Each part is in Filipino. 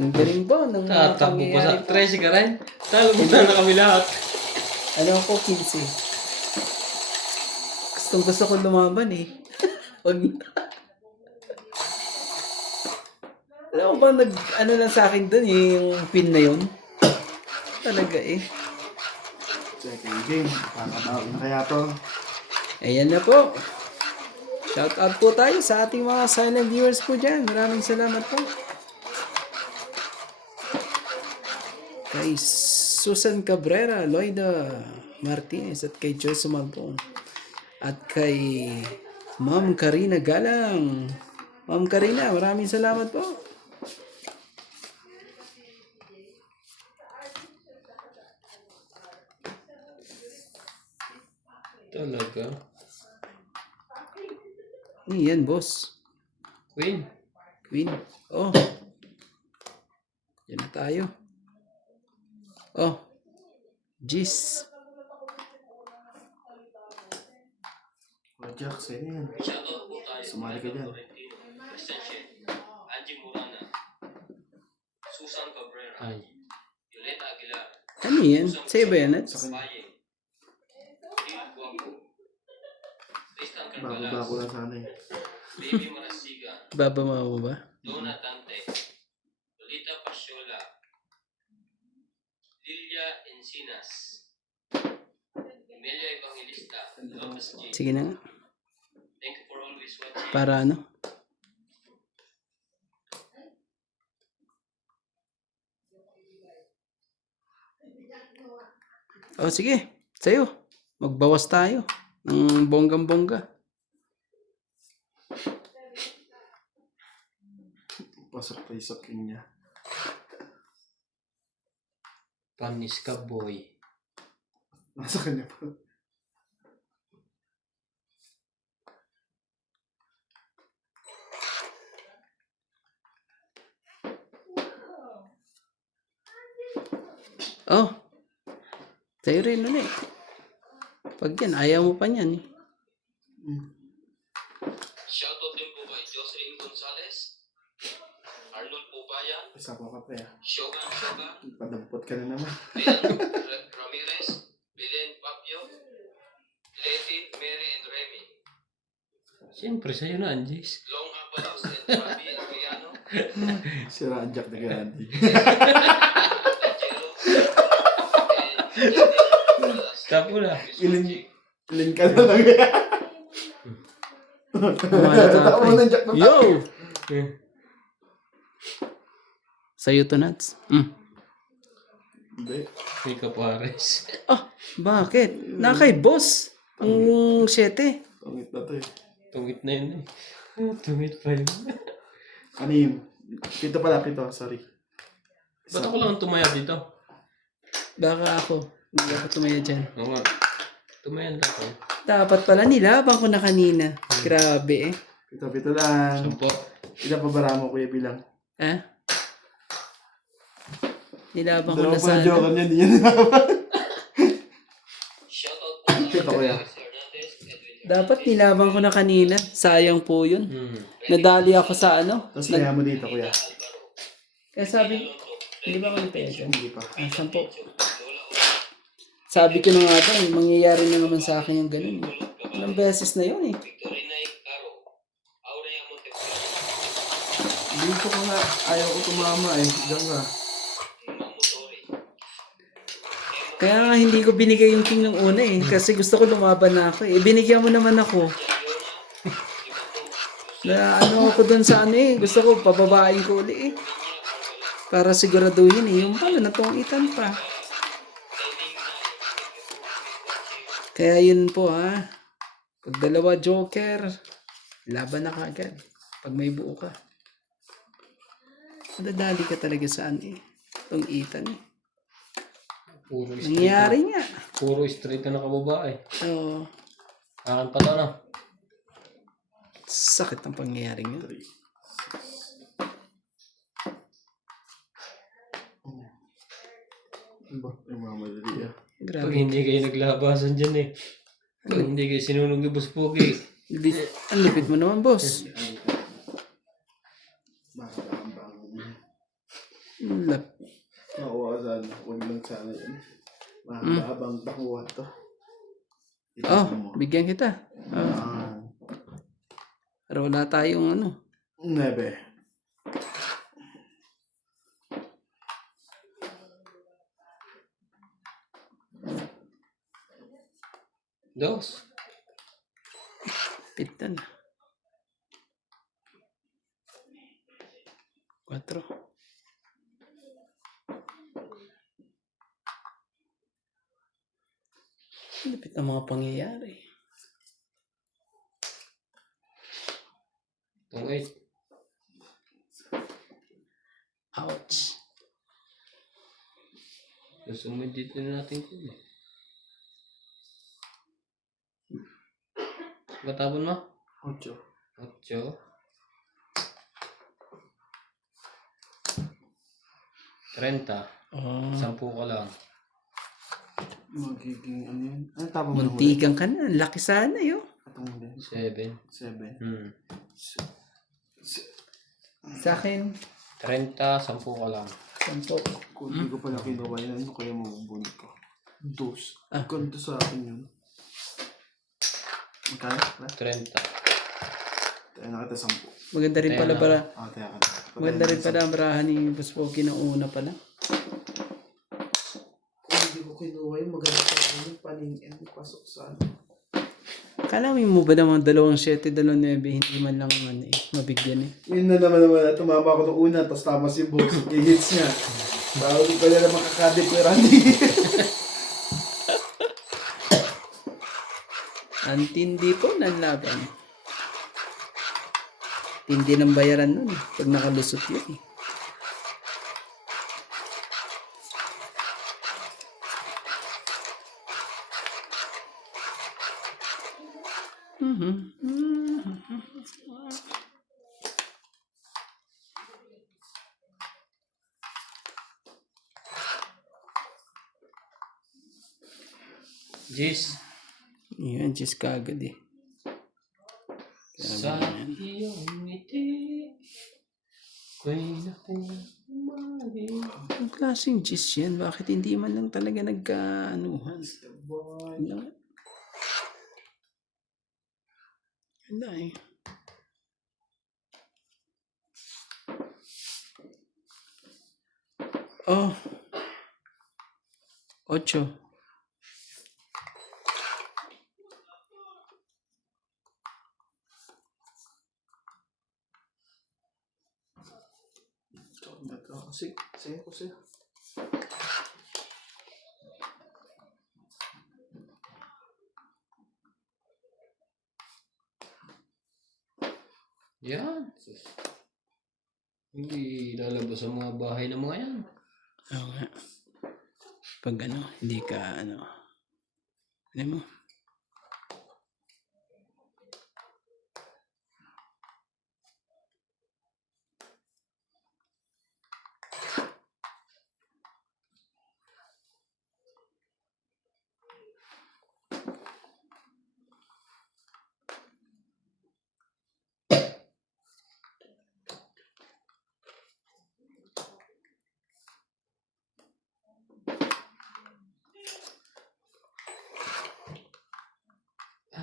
Ang galing ba ng mga Tatakbo pa sa pangyayari po? 13 ka rin. Talagang na kami lahat. Ano ko, 15. Gusto ko lumaban eh. Wag. Alam mo ba, ano lang sa akin dun, yung pin na yun? Talaga eh. Second game. Nakakatawa na kaya to. Ayan na po. Shout out po tayo sa ating mga silent viewers po dyan. Maraming salamat po. Kay Susan Cabrera, Loida Martinez at kay Joyce Sumampong. At kay Ma'am Karina Galang. Ma'am Karina, maraming salamat po. Talaga. Yan, boss. Queen. Queen. Oh. Yan na tayo. Oh. Jeez. O Jack, sa'yo na yan. Sumali ka dyan. Ay. Ano yan? Sa'yo ba yan, Nats? Bababa ko lang sana eh. Baba mo ba? Dona Dante, Lolita Pasiola, Lilia Encinas, Emilia Evangelista, Lopez G. Sige na nga. Thank you for always watching. Para ano? Oh, sige. Sa'yo. Magbawas tayo. Ng bonggang-bongga. Pasok tayo sa king niya. Panis ka, boy. Nasa kanya pa. Oh. Sa'yo rin ulit. Pag yan, ayaw mo pa niyan. Shoutout din po kay Jocelyn Gonzalez, Arnold Pubayan, Isa ko ka pa ya. Shogun, Padampot ka na naman. Belen Ramirez, Belen Papio, Lady, Mary, and Remy, Siyempre, sa'yo na, Anjis. Long Abalos, and Fabi Ariano, Sira ang Jack na Gandhi. Tajero, Tapo na. Ilin ka na lang yan. Tatawa mo ng Jack na Yo! Sa'yo to, Nats. Hindi. May kapares. Ah, bakit? Nakay boss. Ang 7. Tungit na to eh. Tungit na yun eh. Tungit pa yun. Ano yun? Pito pala, pito. Sorry. Ba't ako lang tumaya dito? Baka ako. Hindi ako tumaya dyan. Oo nga. Tumayan lang ako. Dapat pala nilabang ko na kanina. Grabe eh. Pito lang. Sampo. Ilan pa bara mo, Kuya Bilang? Ah? Nilabang ko Dalawa na pa na sana. joke niya, di yan nalaban. Shoutout po sa Pito, Kuya. Hernandez, Edwin Dapat nilabang ko na kanina. Sayang po yun. Hmm. Nadali ako sa ano. Tapos kaya mo dito, Kuya. Kaya sabi, hindi ba ko nipaya dyan? Hindi pa. 10. Sabi ko na nga ba, mangyayari na naman sa akin yung ganun. Ilang beses na yun eh. Victorinay Caro, Aurea Montepio, Dito ko nga, ayaw ko tumama eh. Diyan ka. Mang Motori, Kaya nga hindi ko binigay yung king ng una eh. Kasi gusto ko lumaban na ako eh. Binigyan mo naman ako. Na ano ako dun sa ano eh. Gusto ko pababain ko uli eh. Para siguraduhin eh. Yung pala natungitan pa. Kaya yun po ha. Pag dalawa joker, laban na kagad. Pag may buo ka. Madadali ka talaga saan eh. Tungitan eh. Puro straight. Nangyari nga. Puro straight na nakababae. Oo. Akan pa to na. Sakit ang pangyayari nga. Ano ba? Ay, mamadali ah. Pag Grabe. hindi kayo naglabasan dyan eh. Hindi kayo sinunog ni Boss Pogi. Ang lupit mo naman, boss. Lap. Oo, sana. Huwag lang sana yun. Mahabang takuha to. Oh, bigyan kita. Pero wala tayong ano. 9. Dos. Pitan. 4. Lupit ang mga pangyayari. Itong 8. Ouch. Gusto mo dito na natin ko. Batabon mo? 8. 8. 30. Oh. 10 ka lang. Magiging ano yun? Ano tama mo na huli? Muntikan ka na. Laki sana yun. Atong huli. 7. 7. Sa akin, 30, 10 ka lang. 10. Kung hindi ko pala kinuha yun, ano kaya mabubunod ko? 2. Ganito sa akin yun. Magkano? 30. Tayo nakita 10. Maganda rin pala para. Tayo ka. Maganda rin pala ang barahan ni Boss Pogi ng una pala. Kung hindi ko kinuha yun, maganda sa akin yung paning pasok sa ano. Kalawin mo ba naman 2-7, 2-9, hindi man lang mabigyan eh. Yun na naman tumama ako nung una, tapos tama si boss, i-hits niya. Bago ko pala na makakadip ni Randy. Ang tindi po ng laban. Tindi ng bayaran nun pag nakalusot yun. Jis. Yan, just kagad eh. Sa iyong ngiti ko'y nakumari. Ang klaseng gis yan, bakit hindi man lang talaga nagkaanuhan? Wala. Wala eh. Oh. 8. Kasi, sa'yo ko sa'yo. Yan. Hindi lalabas ang mga bahay ng mga yan. Oo nga. Pag hindi ka alam mo.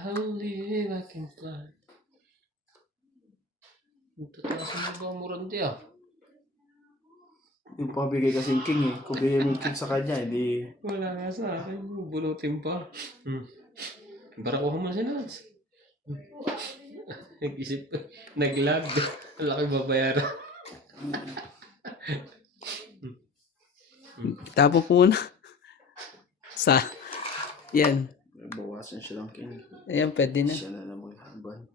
I'll live, I can fly. Tataas ang mga murandi ah. Yung pabigay kasing king eh. Kung bigay mo yung king sa kanya, hindi... Wala nga sa akin. Bulutin pa. Barakuha mo si Nats. Nag-isip ko. Nag-lag. Laki babayaran. Tapo po na. Sa. Yan. Bawasan siya ng king. Ayan, pwede na. Siya na lang maghaban.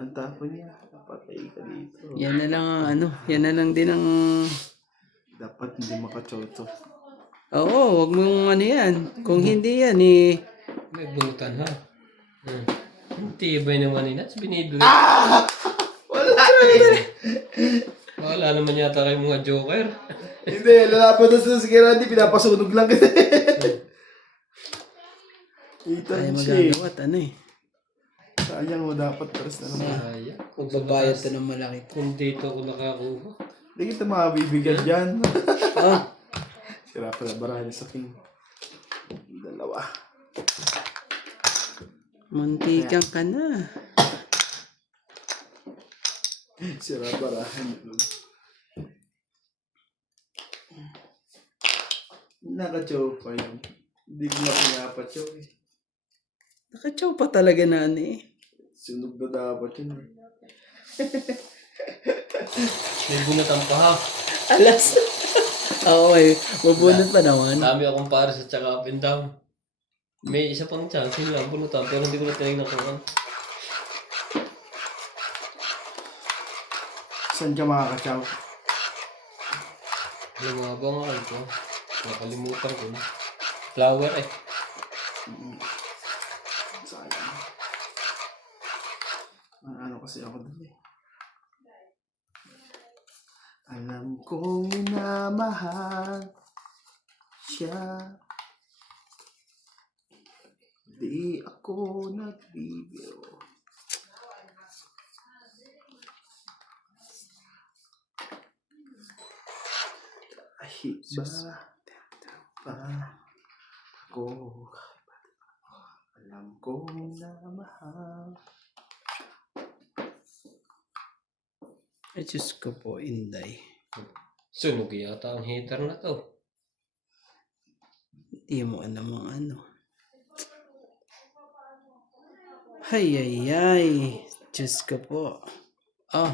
Ang tapo niya, patay ka dito. Yan na lang yan na lang din ang... Dapat hindi makachoto. Oo, wag mong yan. Kung hindi yan May bulutan ha. Tibay naman ni Nats. Binidlit. Wala! Wala naman yata kayong mga joker. Hindi, lalaban na sa si Randy, pinapasunog lang kita. 18 Tayo siya eh. magagawa at ano eh. Sayang mo dapat pares na naman. Sayang. Magbabayad to ng malaki. Kung dito ako nakakuha. Hindi kita makabibigyan dyan. Oh, Sira pala barahan sa king. Dalawa. muntikan ka na. Sira barahan. Naka-chow pa yun. Hindi ko na pinapachow eh. Nakachow pa talaga na ano eh. Sunog na dapat yun eh. May bunatan pa ha. Alas. Oo eh. Mabunot pa naman. Dami akong pares at saka up and down. May isa pang chance yun lang bunutan pero hindi ko na tinignan kung ano. Saan ka makakachow? Lumabang ako ito. Nakalimutan ko na. Flower eh. Sayang. Ano kasi ako dun eh. Alam kong minamahal siya. Di ako nagbibiro. Kahit ba ako, alam kong minamahal. Ay, Diyos ko po, Inday. Sunog yata ang heater na to. Hindi mo alam ang ano. Ay, ay, ay. Diyos ko po. Ah,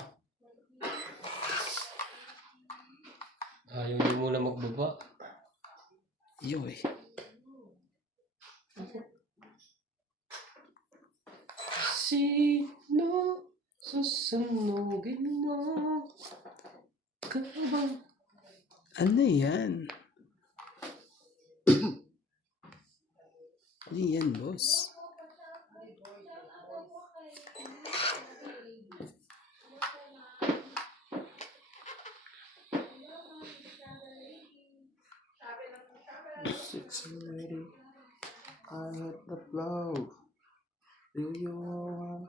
Ayaw niyo muna magbaba. yoy. Sino susunugin mo? Kabang Ano yan? Ano yan, boss? Six lady, I hit the blow. Do you want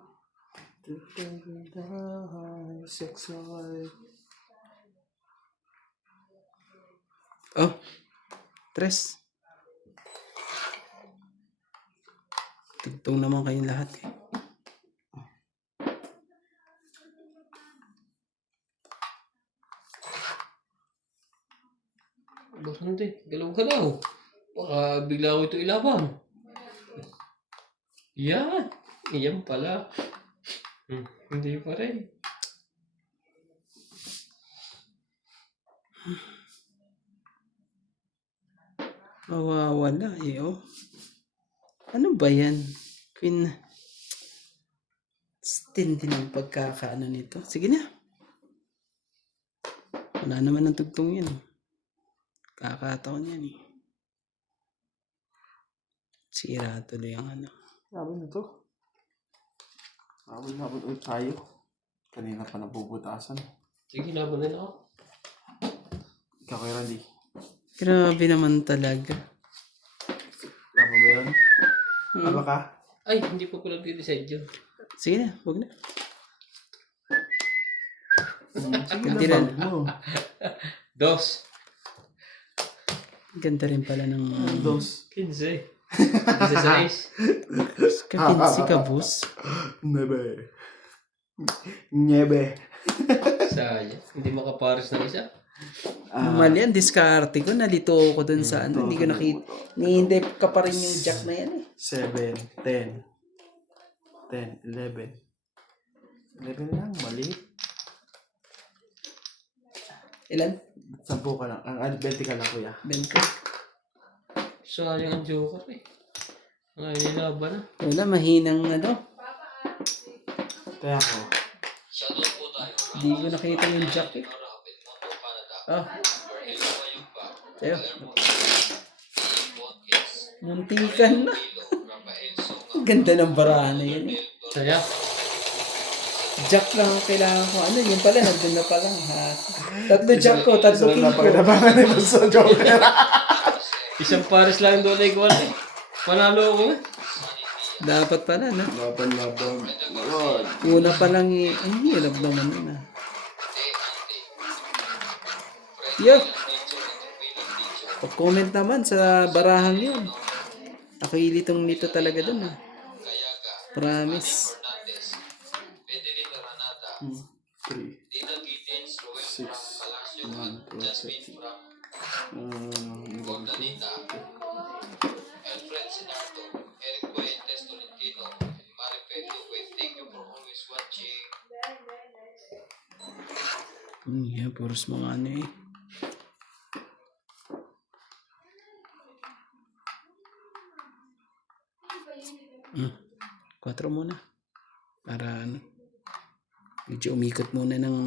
to take me down? Sexually. Oh, tres. Tugtong naman kayong lahat eh. Hindi, galaw-galaw. Baka bigla ko ito ilaban. Yan. Iyan pala. Hindi pa rin. Mawawala eh, oh. Ano ba yan? Queen. Stindi ng pagkakaano nito. Sige na. Wala naman ang tugtong yan. Kakataon yan eh. Sira tuloy ang ano. Sabi na to. Sabi na ulit tayo. Kanina pa nabubutasan. Sige, laban na ako. Ikaw kay Randy. Grabe naman talaga. Laban ba yun? Aba ka? Ay, hindi pa pala decide yun. Sige na, huwag na. Sige Hindi na rin. mo. Dos. Ganda rin pala ng... Dos. 15. 16. Kapinsi ka, boss. Nebe. Nyebe. Sayang. Hindi makapares ng isa. Mali yan, diskarte ko. Nalito ko dun sa ano. Hindi ko nakita. Hindi ka pa rin yung jack na yan eh. 7, 10, 10, 11. 11 lang, mali. Ilan? 10 ka lang. 20 ka lang, kuya. 20. Sayang ang joker eh. Ngayon nilaban na. Wala, mahinang ano. Kaya ako. Shoutout po tayo. Hindi ko nakita yung jack eh. Rapid Mambo Canada. Ah, Where Iluwayog ba? tayo. Palermo. Watkins. Muntikan na. Ilo. Rafael Songa. Ang ganda ng barahan na yan eh. Saya. Jack lang ang kailangan ko. Ano, yun pala, nandun na pala. Ha? Tatlo jack ko, tatlo king ko. Napakinabangan ito sa Joker. Isang pares lang doon ay kuwan eh. Panalo ako eh. Dapat pala, no? Laban. Lord. Una pa lang ang hirap naman nun, ah. Yup! Pag-comment naman sa barahang yun. Nakilitong nito talaga dun, ah. Promise. Hernandez, Fidelio Granada, 3, Dina Gittins, Ruel 6, from Palacio, 1, Jasmine from Fontanita, Alfred Sinardo, Eric Fuentes Tolentino, Marife Duque. Thank you for always watching. Yeah, puros mga ano eh. Hmm. 4 muna. Para ano. Medyo umikot muna ng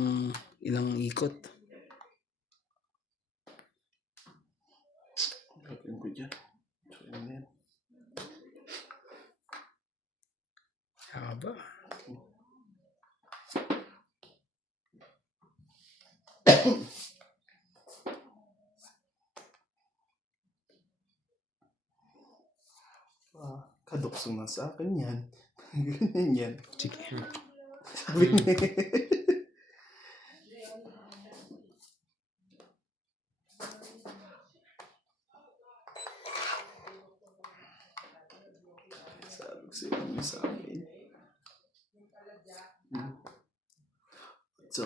ilang ikot. Gagawin ko dyan. So, yan. Haba. Kaduksong na sa akin yan. Ganyan yan. Sige. Sabi niya. Sabi sila mo sa akin. So.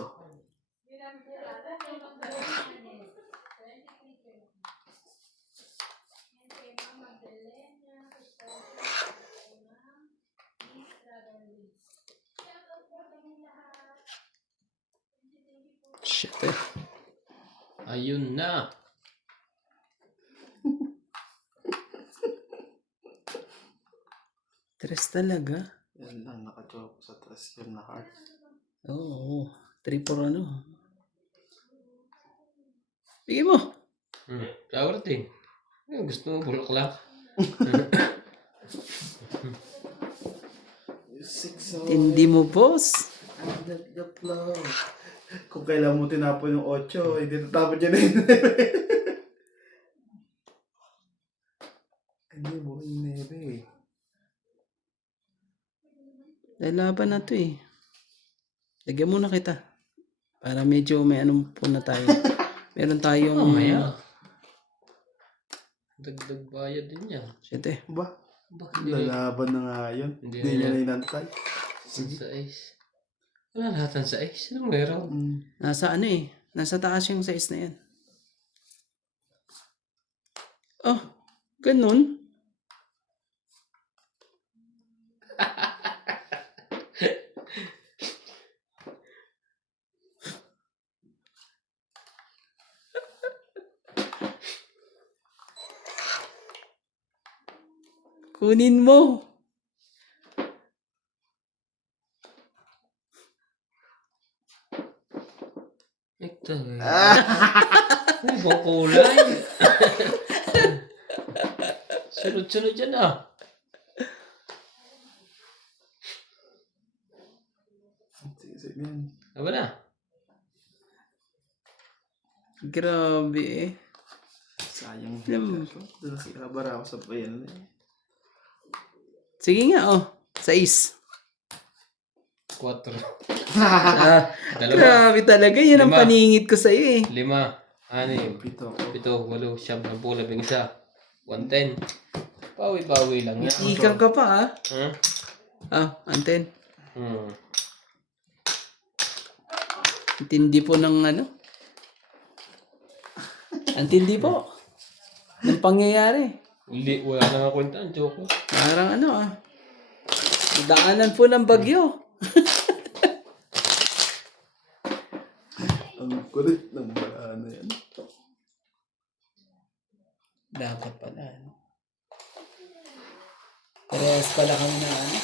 Shit eh. Ayun na. Tres talaga. Yan lang, naka-joke sa tres yun na heart. Oo. 3 for ano. Bigay mo. Flower din. Ay, gusto mo bulaklak. 6 Hindi mo, boss. Under the flow. Kung kailan mo tinapon yung 8, hindi natapon dyan eh. Hindi mo inere. Lalaban na to eh. Lagyan muna kita. Para medyo may anong po na tayo. Meron tayong... Mamaya. Dagdag bayad din yan. Shit eh. Ba? Bakit hindi Lalaban na nga yun. Hindi Hindi na niya yan. na inantay. sa ice? Wala lahat ng sa ice. Anong meron? Nasa ano eh. Nasa taas yung size na yan. Oh, ganun. Kunin mo. Ito eh. Ay, ibang kulay. Sunod-sunod yan ah. Sige yan. Aba na. Grabe eh. Sayang. Alam- Doon si Kabara ako sa bayan. Sige nga oh. 6. 4. Ah, Dalawa. grabe talaga. Yun ang 5. paningit ko sa'yo eh. 5. 6. Pito. 7. 8. 9. 10. 11. 110. Bawi-bawi lang yan. Ikang ka pa ah. Huh? Ah, anten. Hmm. Antindi po ng ano. Antindi po. Ng pangyayari. Hindi, wala na nga kwenta. Ang joke. Parang ano ah. Daanan po ng bagyo. Ang kulit ng baraan na yan. Dapat pala ano. Parehas pala kami na ano.